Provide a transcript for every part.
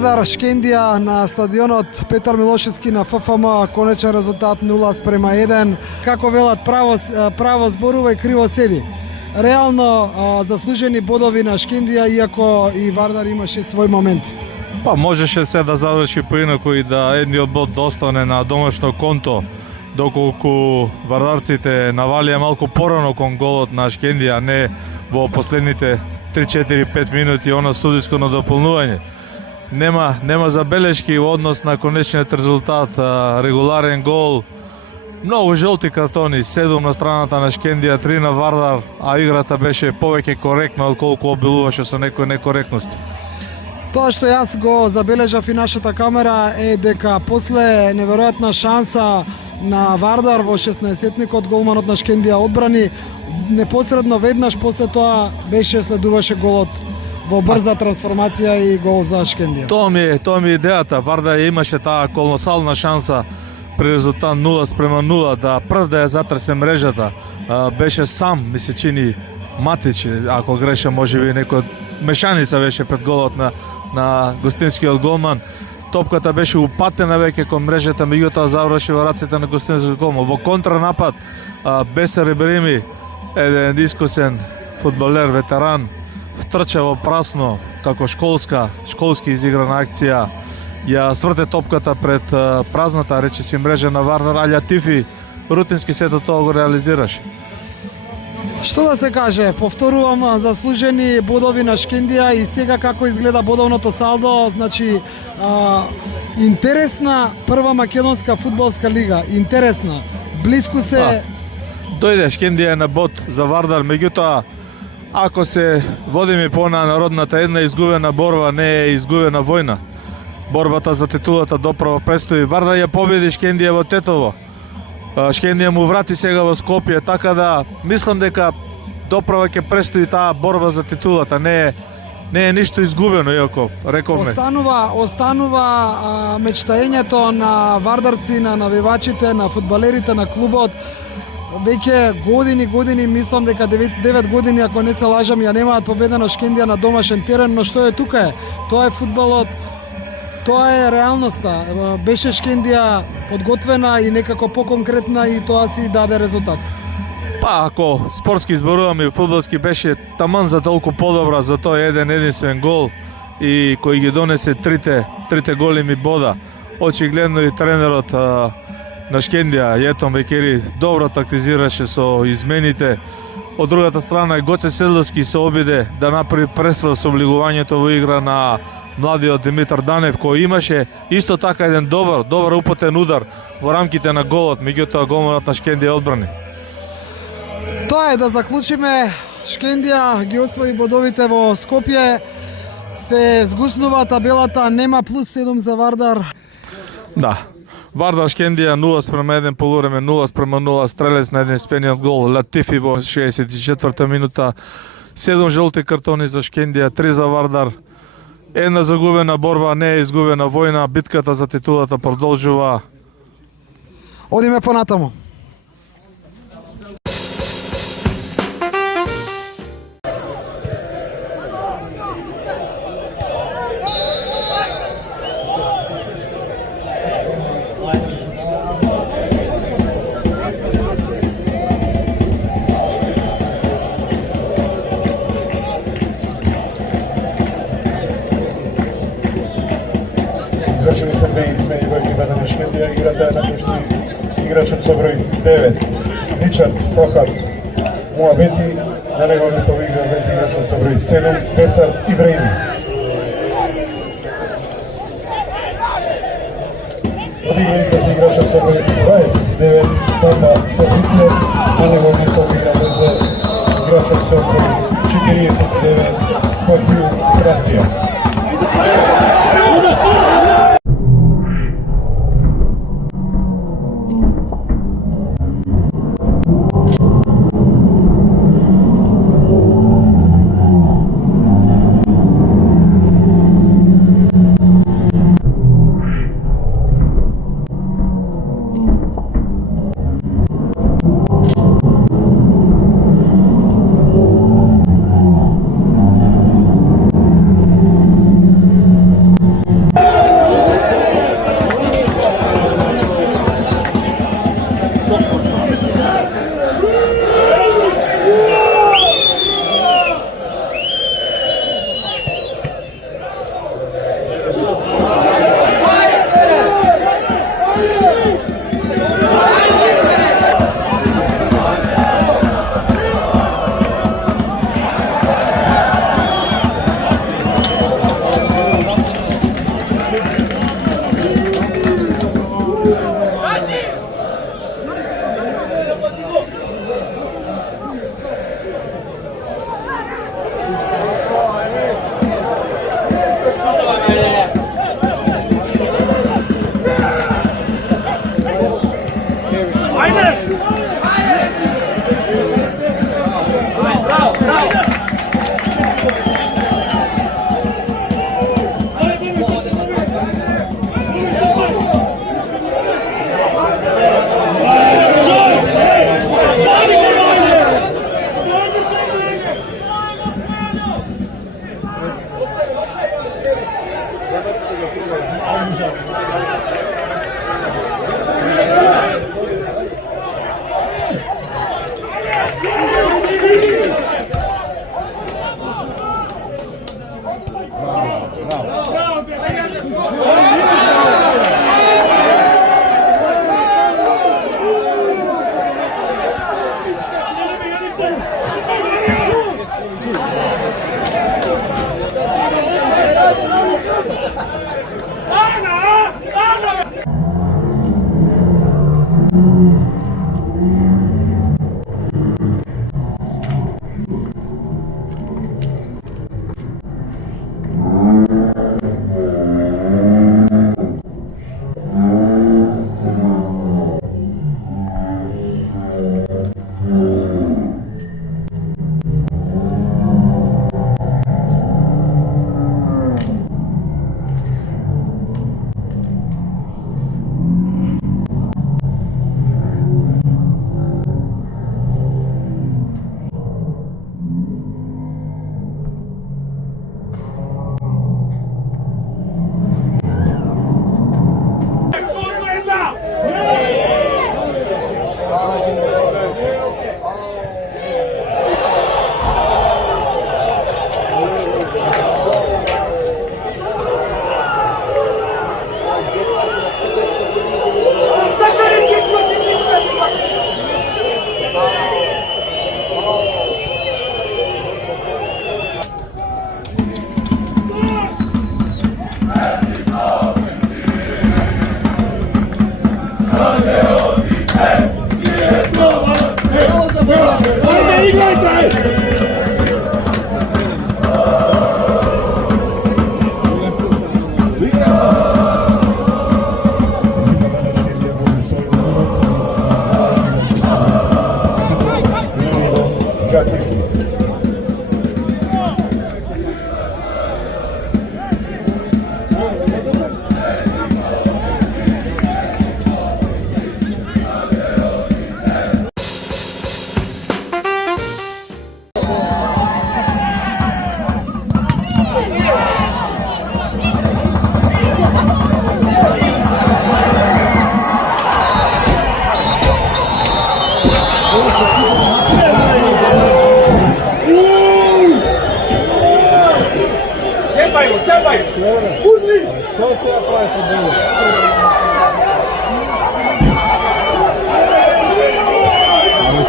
Вардар Шкендија на стадионот Петар Милошевски на ФФМ, конечен резултат 0:1. Како велат, право зборува и криво седи. Реално заслужени бодови на Шкендија, иако и Вардар имаше свој момент. Па можеше се да заврши поинаку и да едниот bod да остане на домашно конто, доколку вардарците навалија малку порано кон голот на Шкендија, не во последните 3-4-5 минути она судиско надополнување. Нема забелешки во однос на конечниот резултат, регуларен гол, многу жолти картони, 7 на страната на Шкендија, 3 на Вардар, а играта беше повеќе коректна отколку обилуваше со некои некоректности. Тоа што јас го забележав и нашата камера е дека после неверојатна шанса на Вардар во 16-тникот, голманот на Шкендија одбрани, непосредно веднаш после тоа следуваше голот во брза трансформација и гол за Шкендија. Тоа ми е идејата. Вардар имаше таа колосална шанса при резултат 0:0 да прв да ја затресе мрежата. Беше сам, ми се чини, Матич, ако греше можеби некој мешаница беше пред голот на гостинскиот голман. Топката беше упатена веќе кон мрежата, меѓутоа заврши во рацете на гостинскиот голман. Во контранапад Бесер Ибрими, еден искусен фудбалер, ветеран, втрча во прасно како школски изиграна акција, ја сврте топката пред празната, речиси, мрежа на Вардар, а Лјатифи рутински сето тоа го реализираше. Што да се каже, повторувам, заслужени бодови на Шкендија и сега како изгледа бодовното салдо, значи интересна прва македонска фудбалска лига, интересна, блиску се. Дојде Шкендија на бод за Вардар, меѓутоа ако се водиме по народната, една изгубена борба не е изгубена војна. Борбата за титулата доправо престои. Вардар ја победи Шкендија во Тетово. Шкендија му врати сега во Скопје, така да мислам дека доправо ќе престои таа борба за титулата. Не е ништо изгубено, иако рековме. Останува мечтаењето на вардарци, на навивачите, на фудбалерите, на клубот. Веќе години, мислам дека 9 години, ако не се лажам, ја немаат победено Шкендија на домашен терен, но што е тука е? Тоа е фудбалот, тоа е реалноста. Беше Шкендија подготвена и некако поконкретна и тоа си даде резултат. Па, ако спортски зборуваме и фудбалски, беше таман за толку подобра за тој единствен гол и кој ги донесе трите големи бода. Очигледно и тренерот на Шкендија, Јетон Бекери, добро тактизираше со измените. Од другата страна, Гоце Седловски се обиде да направи пресврт со влегувањето во игра на младиот Димитар Данев, кој имаше исто така еден добар упатен удар во рамките на голот, меѓутоа голманот на Шкендија одбрани. Тоа е, да заклучиме, Шкендија ги освои бодовите во Скопје, се згуснува табелата, нема +7 за Вардар. Да. Вардар Шкендија 0:1, полувреме 0:0, стрелец на единствениот гол Латифи во 64-та минута. 7 жолти картони за Шкендија, 3 за Вардар. Една загубена борба, не е изгубена војна, битката за титулата продолжува. Одиме понатаму. Извршени се две измени во екипата на Шкендија. Играта е напушти играчот со број 9, Ричард Фохат Муабети, на негово место во игра влезе играчот со број 7, Бесар Ибрими. Од игра излезе играчот со број 29, Томба Софице, на негово место во игра влезе играчот со број 49, Скофију Себастијан.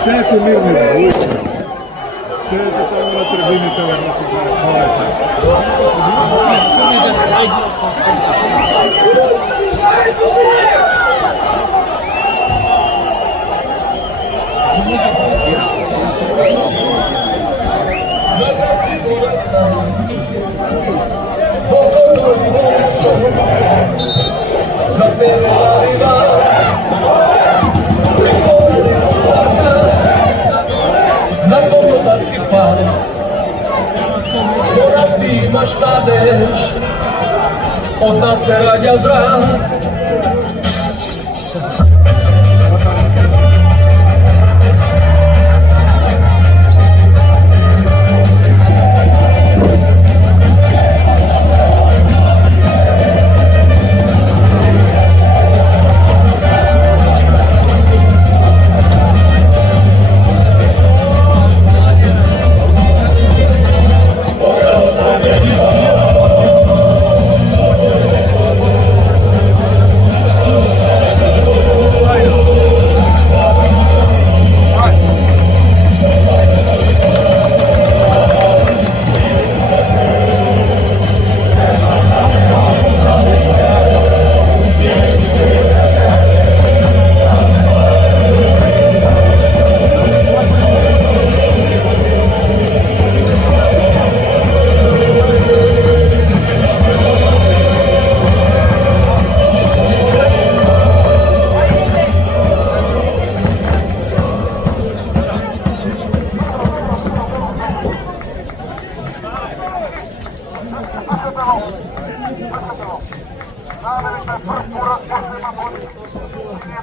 Сядете мирно, бойте. Сядете там на трибуните да се захвалите. Imaš tadeš, od nas se rađa zrak.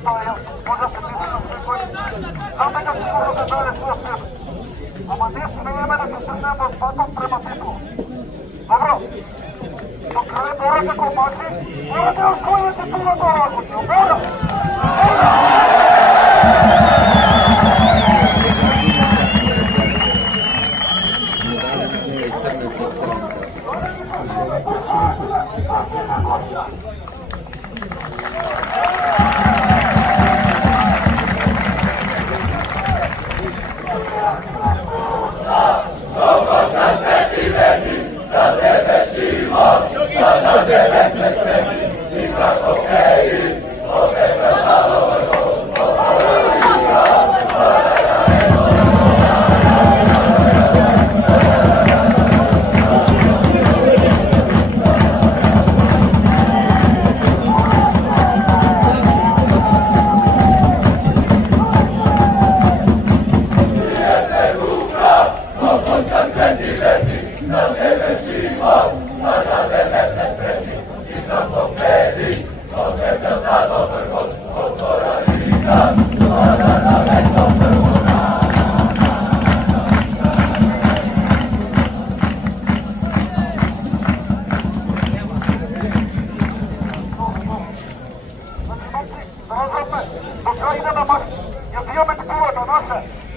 може да се тисне секој. Знам дека сигурно се даде свој себе. Ама не смееме да се тргнем во патот према титул. Добро? До крај мора како мачи, мора да освои титулата работи. Мора! До крај идеме, ја бијаме титулата наша.